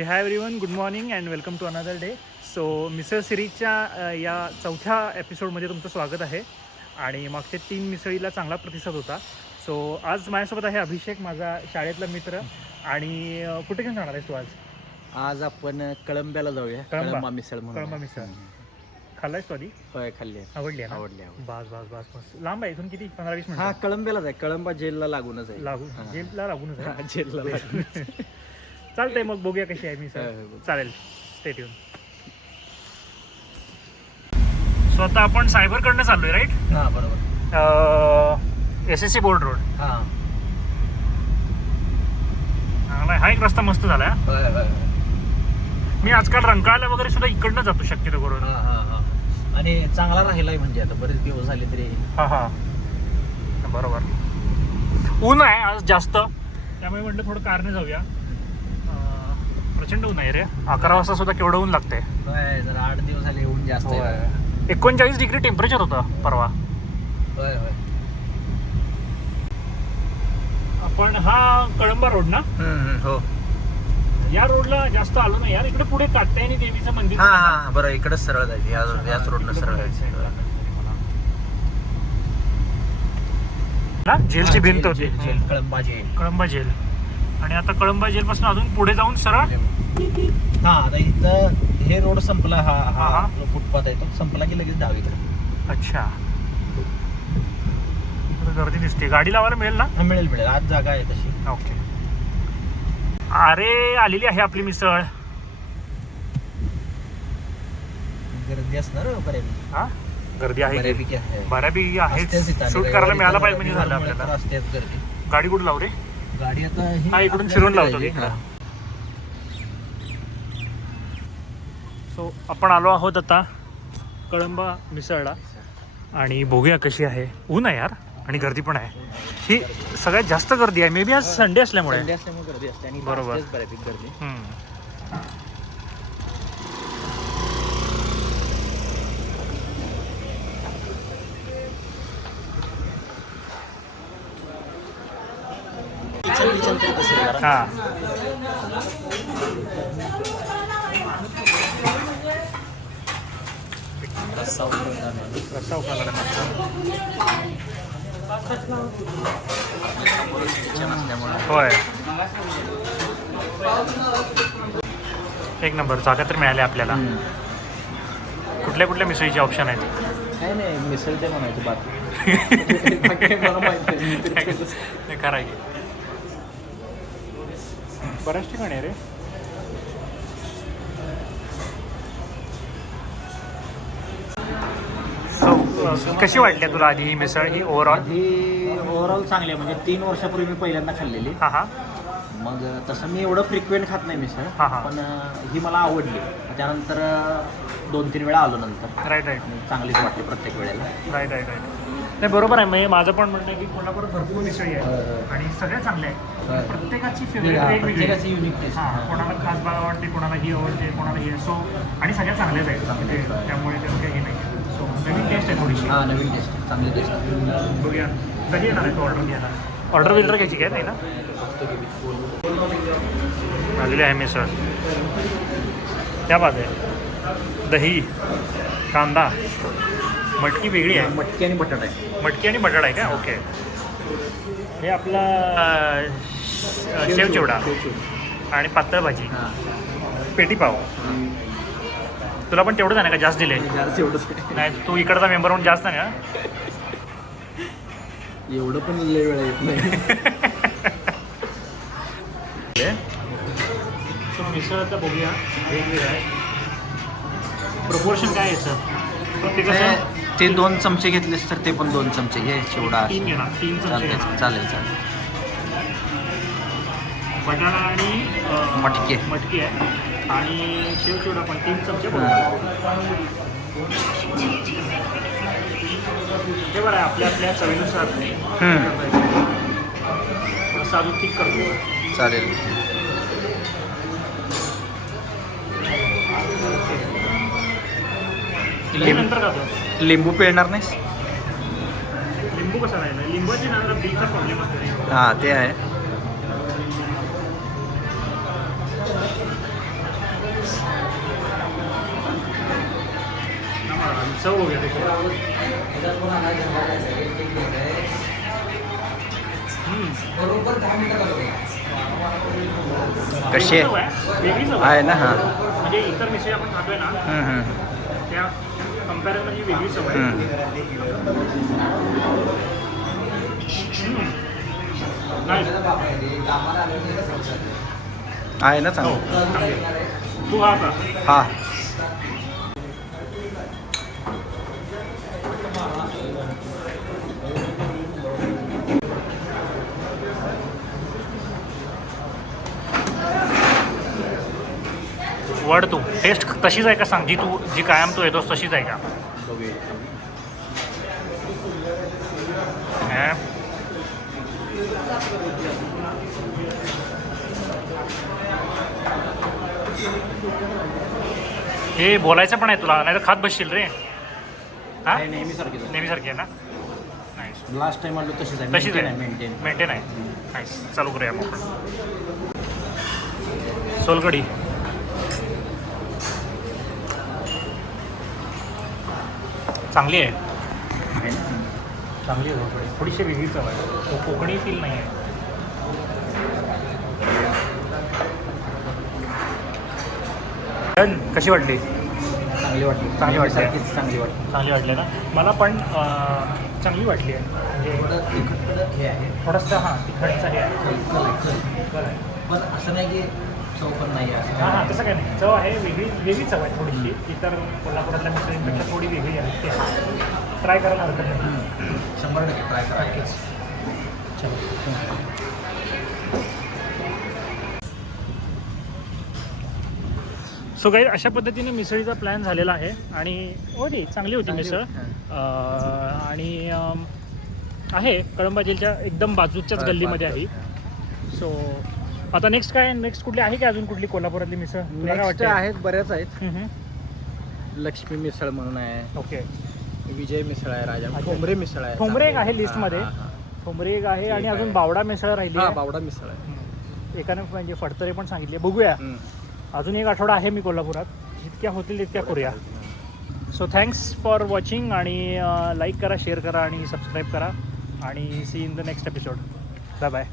हे hi everyone, good morning and welcome to another day. So misal सिरीजच्या या चौथ्या एपिसोडमध्ये तुमचं स्वागत आहे. आणि मागच्या 3 मिसळीला चांगला प्रतिसाद होता. सो आज माझ्यासोबत आहे अभिषेक, माझा शाळेतला मित्र. आणि कुठे घेऊन जाणार आहेस तू आज? आज आपण कळंब्याला जाऊया. कळंबा मिसळ म्हणून. कळंबा मिसळ खाल्लायस तू आधी? होय, खाल्ली. आवडली आहे ना? आवडली. बास बास बास बास. लांब आहे इथून किती? 15-20 मिनिट. हा, कळंब्यालाच आहे. कळंबा जेलला लागूनच आहे. जेलला लागूनच आहे. जेलला लागून. चालतंय, मग बघूया कशी आहे मिसळ. चालेल, स्टे ट्यून. सो आता आपण सायबरकडनं चाललोय, राईट? हा, बरोबर. SSC board road. हा, हा एक रस्ता मस्त झाला. होय होय. मी आजकाल रंकाळ्याला वगैरे सुद्धा इकडनं जातो शक्यतो करून. हा हा हा. आणि चांगला राहिलाय, म्हणजे आता बरेच दिवस झाले तरी. हा हा, बरोबर. ऊन आहे आज जास्त, त्यामुळे म्हटलं थोडं कारने जाऊया. प्रचंड ऊन आहे रे. 11 वाजता सुद्धा केवढं ऊन लागतंय. होय, जरा 8 दिवस झाले ऊन जास्त आहे. 39 डिग्री टेम्परेचर होतं परवा. होय होय. आपण हा कळंबा रोड ना? हो. या रोडला जास्त आलो नाही यार. इकडे पुढे कात्यायनी देवीचं मंदिर. हा हा, बरं. इकडेच सरळ जायचे, याच रोडनं सरळ जायचं. जेलची भिंत होती. कळंबा जेल. कळंबा जेल. आणि आता कळंबा जेल पासून अजून पुढे जाऊन सरळ. हा, आता इथं हे रोड संपला. हा फुटपाथ आहे, तो संपला की लगेच डावीकडे. अच्छा, गर्दी दिसते. गाडी लावायला मिळेल ना? मिळेल. आज जागा आहे तशी. ओके. अरे, आलेली आहे आपली मिसळ. गर्दी असणार बऱ्यापैकी. हा, गर्दी आहे. बऱ्यापैकी आहे. बऱ्यापैकी आहे. शूट करायला मिळायला पाहिजे म्हणजे झालं आपल्याला. असतेच गर्दी. गाडी कुठं लावू रे? गाडी आता हा, इकडून फिरून लावतो इकडं. सो आपण आलो आहोत आता कळंबा मिसळला. आणि बघूया कशी आहे. ऊन आहे यार, आणि गर्दी पण आहे. ही सगळ्यात जास्त गर्दी आहे. मे बी आज संडे असल्यामुळे. गर्दी असते. आणि बरोबर. बऱ्यापैकी गर्दी. हा, रस्सा उकळला होय. एक नंबर. जागा तर मिळाल्या आपल्याला. कुठल्या कुठल्या मिसळीचे ऑप्शन आहेत? काय नाही, मिसळ ते म्हणायचं बाकी. खरं आहे. बऱ्याच ठिकाणी आहे रे. कशी वाटली तुला आधी ही मिसळ? ही ओव्हरऑल चांगली आहे. म्हणजे 3 वर्षापूर्वी मी पहिल्यांदा खाल्लेली. हा हा. मग तसं मी एवढं फ्रिक्वेंट खात नाही मिसळ. हा हा. पण ही मला आवडली. त्यानंतर 2-3 वेळा आलो नंतर. Right right. चांगलीच वाटली प्रत्येक वेळेला. Right right right. नाही, बरोबर आहे. म्हणजे माझं पण म्हणणं आहे की कोल्हापूरात भरपूर मिसळी आहे आणि सगळ्या चांगल्या आहेत. प्रत्येकाची फेवरेट वेगवेगळी. Unique taste. हां, कोणाला खास बाग आवडते, कोणाला ही आवडते, कोणाला ही. सो आणि सगळ्या चांगल्याच आहेत. त्यामुळे त्याचं काही नाही. सो नवीन टेस्ट आहे थोडीशी. हां, नवीन टेस्ट, चांगली टेस्ट. बघूया कधी येणार आहे तो ऑर्डर घ्यायला. ऑर्डर बिल्डर घ्यायची काय नाही ना? आलेली आहे मिसळ. त्या बात आहे. दही, कांदा, मटकी वेगळी आहे. मटकी आणि बटाटा आहे. मटकी आणि बटाटा आहे का? ओके. हे आपला शेव चिवडा आणि पातळ भाजी, पेटी पाव. तुला पण तेवढंच आहे ना का? जास्त दिले? नाही, तू इकडचा मेंबर म्हणून जास्त नाही ना? एवढं पण लय वेळा येत नाही. मिसळ आता बघूया वेगवेगळं आहे. प्रपोर्शन काय याचं? प्रत्येकाचं ते 2 चमचे घेतलेस तर ते पण 2 चमचे घे. चिवडा 3 घेणार. 3 चमचे घेणार. चालेल. बटाटा आणि मटकी आहे. आणि शेव चिवडा पण 3 चमचे बरोबर. ते बरं आहे, आपल्या चवीनुसार थोडंसं अजून ठीक करतो. चालेल. नंतर खातो. लिंबू पिळणार नाहीस? लिंबू कसा राहिला? लिंबाची ना बीचा प्रॉब्लेम असतो. हां, ते आहे. चव वगैरे कशी आहे? वेगळी चव आहे ना हां. म्हणजे इतर मिसळी आपण खातोय ना त्या कम्पॅरिझन म्हणजे वेगळी चव आहे. आहे ना हो, चांगलं. चांगली आहे. तू हा का? हा वड तू टेस्ट तशीच आहे का सांग, जी तू जी कायम तू येतोस तशीच आहे का? हं? हे बोलायचं पण आहे तुला, नाही तर खात बसशील रे. हा नेहमीसारखी आहे ना? नाईस. लास्ट टाइम आलो तशीच आहे. तशीच आहे. मेंटेन. मेंटेन आहे. नाईस. चालू करूया मग. सोलकढी चांगली आहे. चांगली आहे सोलकढी. थोडीशी वेगळी चव आहे. कोकणी फील नाही आहे. कशी वाटली? चांगली वाटली. चांगली वाटली. सारखीच चांगली वाटली. चांगली वाटली ना? मला पण चांगली वाटली आहे. म्हणजे तिखट हे आहे. थोडंसं हां तिखटचं हे आहे. कल आहे. पण असं नाही की चव पण नाही आहे. हां हां तसं काय नाही. चव आहे वेगळी चव आहे थोडीशी. इतर कोल्हापुरातल्या मिसळींपेक्षा थोडी वेगळी आहे. ते ट्राय करायला हरकत नाही. 100% ट्राय करा. नक्कीच. चलो. सो काही अशा पद्धतीने मिसळीचा प्लॅन झालेला आहे आणि होती चांगली होती मिसळ. आणि आहे कळंबा जेलच्या एकदम बाजूच्याच गल्लीमध्ये आहे. सो आता नेक्स्ट काय? नेक्स्ट कुठली आहे का अजून कुठली कोल्हापुरातली मिसळ? तुला काय वाटतं? आहेत, बऱ्याच आहेत. लक्ष्मी मिसळ म्हणून आहे. ओके. विजय मिसळ आहे. राजा ठोंबरे मिसळ आहे. ठोंबरे एक आहे लिस्टमध्ये. ठोंबरे एक आहे आणि अजून बावडा मिसळ राहिली आहे. बावडा मिसळ आहे. एकाने म्हणजे फडतरे पण सांगितले. बघूया अजून एक आठवडा आहे मी कोल्हापुरात. जितक्या होतील तितक्या करूया. सो थँक्स फॉर वॉचिंग आणि लाईक करा, शेअर करा आणि सबस्क्राईब करा आणि see in the next episode. Bye bye.